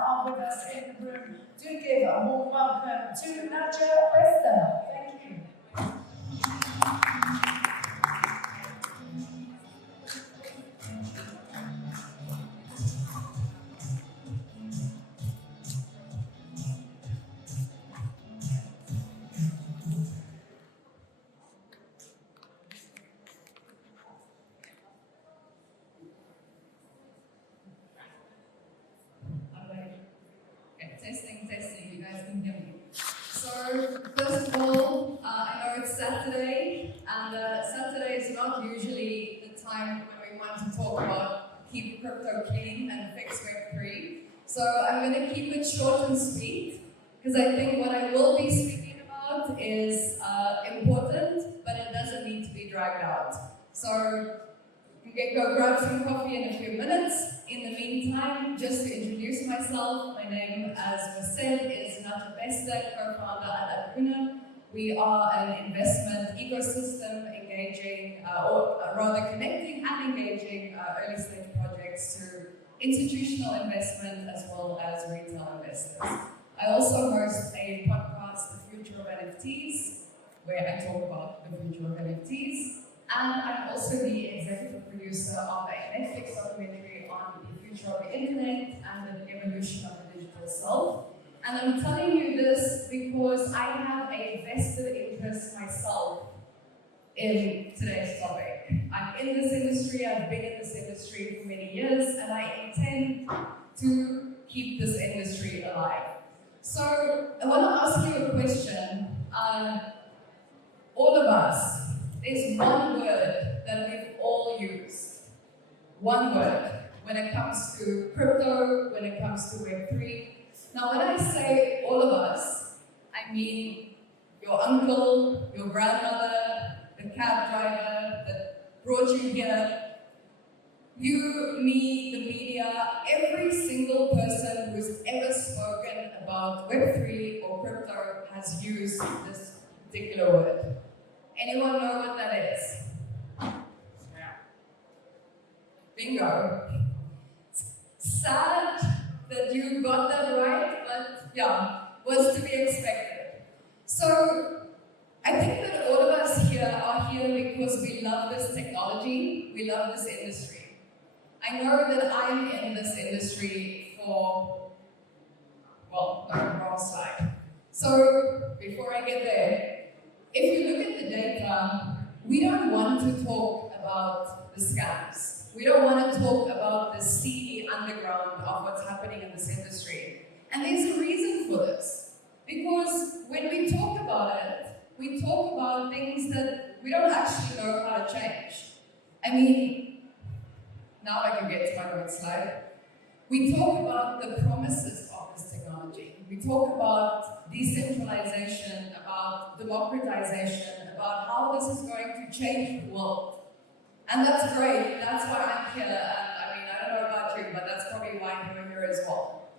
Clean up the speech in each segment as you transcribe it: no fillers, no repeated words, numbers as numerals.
are with us in the room, do give a warm welcome to Nadja Bester. Thank you. Testing, you guys can hear me. So, first of all, I know it's Saturday, and Saturday is not usually the time when we want to talk about keep crypto clean and fix Web3. So, I'm going to keep it short and sweet, because I think what I will be speaking about is important, but it doesn't need to be dragged out. So, you can go grab some coffee in a few minutes. In the meantime, just to introduce myself, my name, as was said, is Nadja Bester, co-founder at Luna. We are an investment ecosystem engaging, or rather connecting and engaging early stage projects to institutional investment as well as retail investors. I also host a podcast, The Future of NFTs, where I talk about the future of NFTs. And I'm also the executive producer of a Netflix documentary on the future of the internet and the evolution of the digital self. And I'm telling you this because I have a vested interest myself in today's topic. I'm in this industry, I've been in this industry for many years, and I intend to keep this industry alive. So I want to ask you a question. All of us, there's one word that we've all used. One word when it comes to crypto, when it comes to Web3. Now, when I say all of us, I mean your uncle, your grandmother, the cab driver that brought you here, you, me, the media, every single person who's ever spoken about Web3 or crypto has used this particular word. Anyone know what that is? Yeah. Bingo. Sad that you got that right, but yeah, was to be expected. So I think that all of us here are here because we love this technology, we love this industry. I know that I'm in this industry for, well, no, wrong slide. So before I get there, if you look at the data, we don't want to talk about the scams. We don't want to talk about the seedy underground of what's happening in this industry. And there's a reason for this. Because when we talk about it, we talk about things that we don't actually know how to change. I mean, now I can get to my next slide. We talk about the promises of this technology. We talk about decentralization, about democratization, about how this is going to change the world. And that's great, that's why I'm here, and I mean, I don't know about you, but that's probably why you're here as well.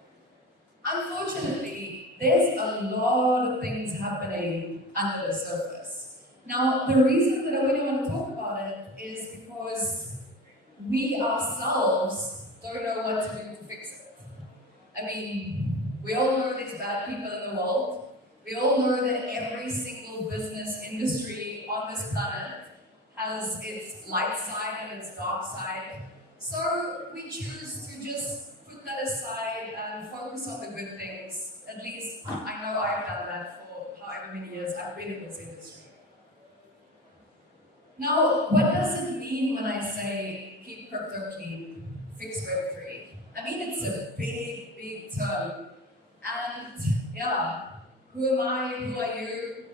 Unfortunately, there's a lot of things happening under the surface. Now, the reason that I really want to talk about it is because we ourselves don't know what to do to fix it. I mean, we all know there's bad people in the world. We all know that every single business industry on this planet has its light side and its dark side. So we choose to just put that aside and focus on the good things. At least I know I've done that for however many years I've been in this industry. Now, what does it mean when I say keep crypto clean, fix Web3? I mean, it's a big, big term. And yeah, who am I? Who are you?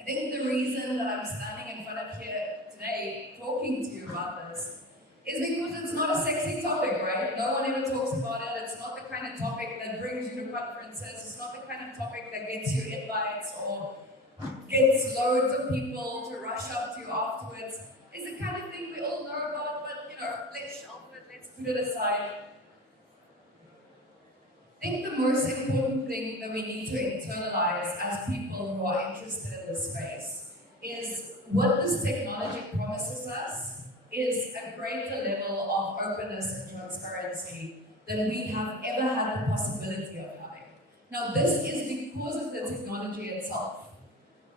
I think the reason that I'm standing in front of here today talking to you about this is because it's not a sexy topic, right? No one ever talks about it. It's not the kind of topic that brings you to conferences. It's not the kind of topic that gets you invites or gets loads of people to rush up to you afterwards. It's the kind of thing we all know about, but let's shelve it, let's put it aside. I think the most important thing that we need to internalize as people who are interested in this space is what this technology promises us is a greater level of openness and transparency than we have ever had the possibility of having. Now, this is because of the technology itself.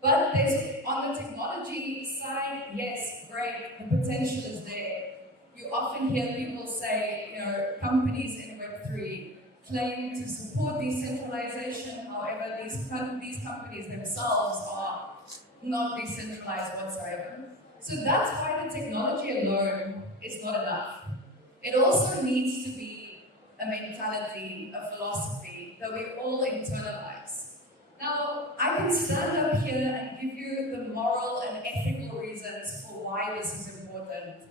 But there's, on the technology side, yes, great, the potential is there. You often hear people say, companies in Web3 claim to support decentralization, however, these companies themselves are not decentralized whatsoever. So that's why the technology alone is not enough. It also needs to be a mentality, a philosophy that we all internalize. Now, I can stand up here and give you the moral and ethical reasons for why this is important.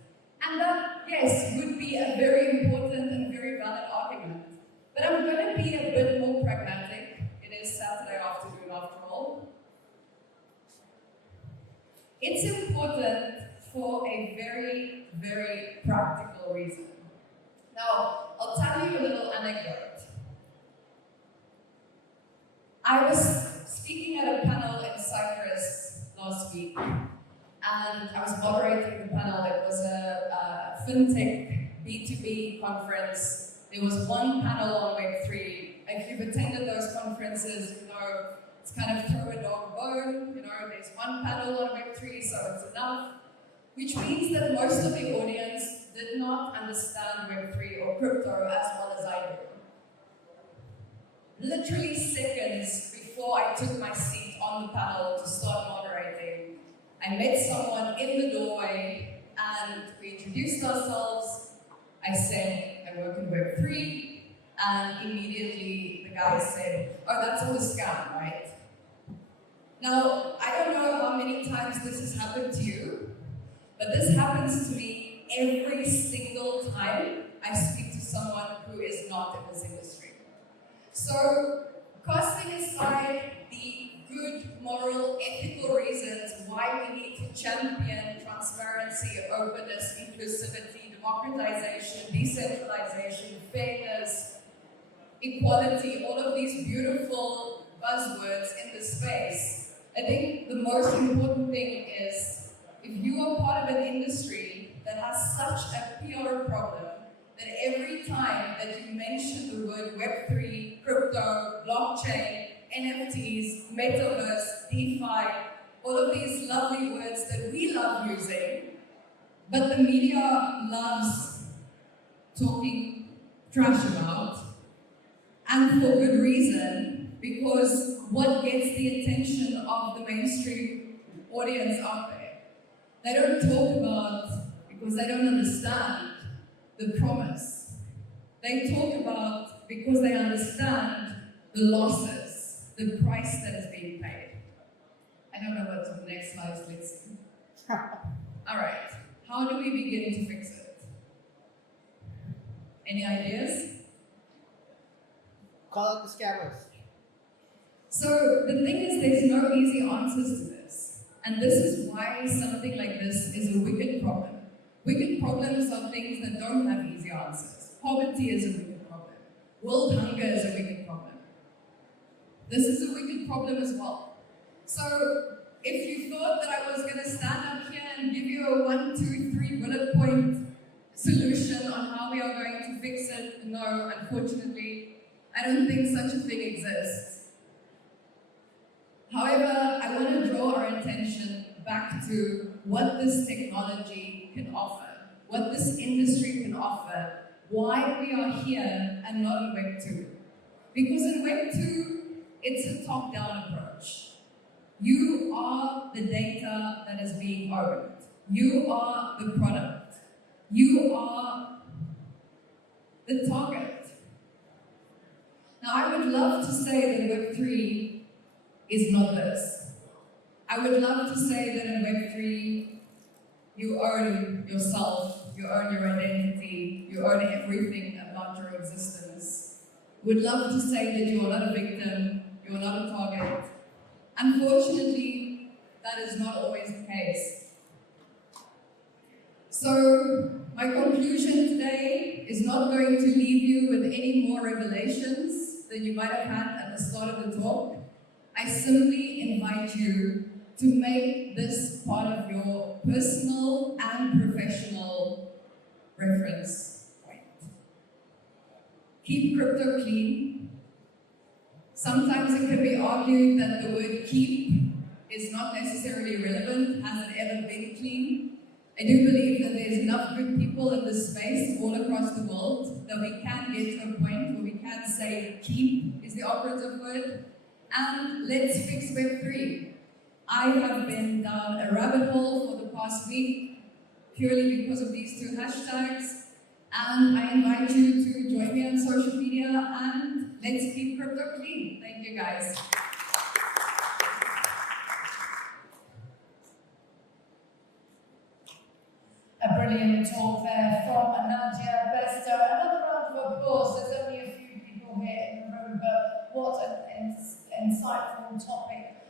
And that, yes, would be a very important and very valid argument. But I'm going to be a bit more pragmatic. It is Saturday afternoon after all. It's important for a very, very practical reason. Now, I'll tell you a little anecdote. I was speaking at a panel in Cyprus last week, and I was moderating the panel. It was a fintech B2B conference. There was one panel on Web3. If you've attended those conferences, you know it's kind of throw a dog a bone. There's one panel on Web3, so it's enough. Which means that most of the audience did not understand Web3 or crypto as well as I do. Literally seconds before I took my seat on the panel to start moderating, I met someone in the doorway and we introduced ourselves. I said, I work in Web3, and immediately the guy said, oh, that's all a scam, right? Now, I don't know how many times this has happened to you, but this happens to me every single time I speak to someone who is not in this industry. So, casting aside the good, moral, ethical reasons why we need to champion transparency, openness, inclusivity, democratization, decentralization, fairness, equality, all of these beautiful buzzwords in the space, I think the most important thing is if you are part of an industry that has such a PR problem that every time that you mention the word Web3, crypto, blockchain, NFTs, metaverse, DeFi, all of these lovely words that we love using, but the media loves talking trash about, and for good reason, because what gets the attention of the mainstream audience out there? They don't talk about, because they don't understand the promise. They talk about because they understand the losses, the price that is being paid. I don't know what's on the next slide, let's see. All right, how do we begin to fix it? Any ideas? Call out the scammers. So the thing is, there's no easy answers to this. And this is why something like this is a wicked problem. Wicked problems are things that don't have easy answers. Poverty is a wicked problem. World hunger is a wicked problem. This is a wicked problem as well. So if you thought that I was going to stand up here and give you a 1, 2, 3 bullet point solution on how we are going to fix it, no, unfortunately, I don't think such a thing exists. However, I want to draw our attention back to what this technology can offer, what this industry can offer, why we are here and not in Web 2. Because in Web 2, it's a top-down approach. You are the data that is being owned. You are the product. You are the target. Now, I would love to say that Web 3 is not this. I would love to say that in Web 3, you own yourself, you own your identity, you own everything about your existence. Would love to say that you are not a victim, you are not a target. Unfortunately, that is not always the case. So, my conclusion today is not going to leave you with any more revelations than you might have had at the start of the talk. I simply invite you to make this part of your personal and professional reference point. keep crypto clean. Sometimes it can be argued that the word keep is not necessarily relevant. Has it ever been clean? I do believe that there's enough good people in this space all across the world that we can get to a point where we can say keep is the operative word. And let's fix Web3. I have been down a rabbit hole for the past week purely because of these two hashtags. And I invite you to join me on social media and let's keep crypto clean. Thank you guys. A brilliant talk there from Nadja Bester. Another round of applause. There's only a few people here in the room, but what an insightful topic.